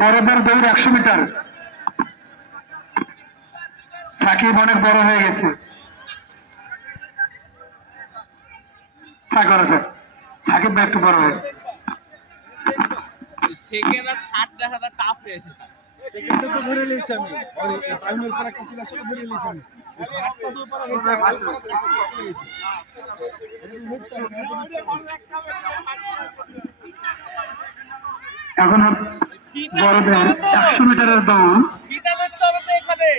বড়দের দৌড় 100 মিটার। সাকিব অনেক বড় হয়ে গেছে। সাকিব একটু বড় হয়েছে। সেকেন্ড আর থার্ড দেখাটা টাফ হয়েছে। সেকেন্ডে তো ধরে নিয়েছি আমি, ওই টাইমের পরে একটা ছিল সেটা ধরে নিয়েছি আমি। থার্ডটা তো পরে হয়েছে, এখন বড়দের 100 মিটারের দৌড়।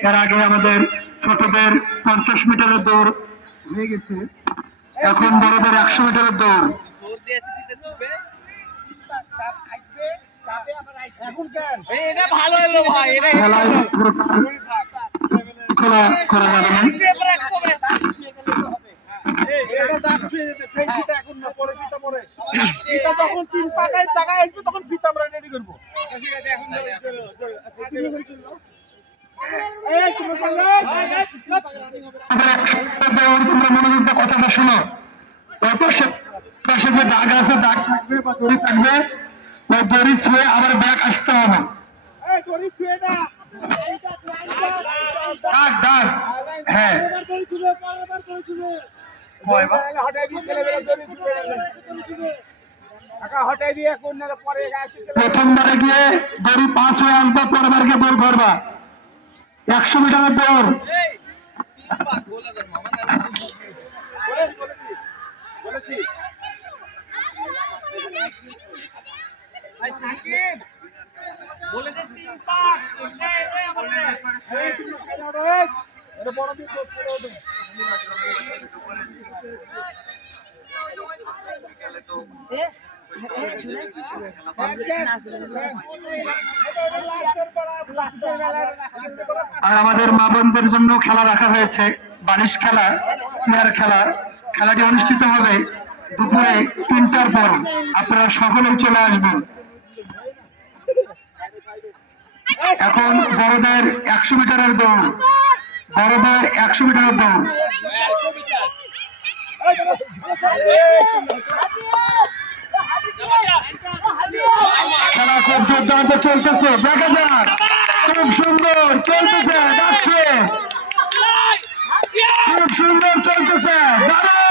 এর আগে আমাদের ছোটদের 50 মিটারের দৌড় হয়ে গেছে। এখন বড়দের 100 মিটারের দৌড়। ভালো হলো ভাই, খেলায় করা যাবে না। তখন 3 পাকায় জায়গায় আসবে তখন ফিতা আমরা রেডি করবো। তোমরা মনোযোগ দিয়ে কথাটা শোনো। পাশে যে দাগ আছে, দাগ থাকবে বা দড়ি থাকবে, ওই দড়ি ছুঁয়ে আবার ব্যাক আসতে হবে। দাগ দাগ, হ্যাঁ প্রথমবারে গিয়ে দড়ি পাস হয়ে আসবে, পরেরবার গিয়ে দৌড় করবা। 100 মিটারের দৌড়। আর আমাদের মা বোনদের জন্য খেলা রাখা হয়েছে, বালিশ খেলা, চেয়ার খেলা। খেলাটি অনুষ্ঠিত হবে দুপুরে 3টার পর। আপনারা সকলেই চলে আসবেন। এখন বড়দের 100 মিটারের দৌড়। বড়দের 100 মিটারের দৌড়। খেলা খুব দুর্দান্ত চলতেছে, দেখা যাক। খুব সুন্দর চলতেছে, যাচ্ছে খুব সুন্দর চলতেছে, দাঁড়াও।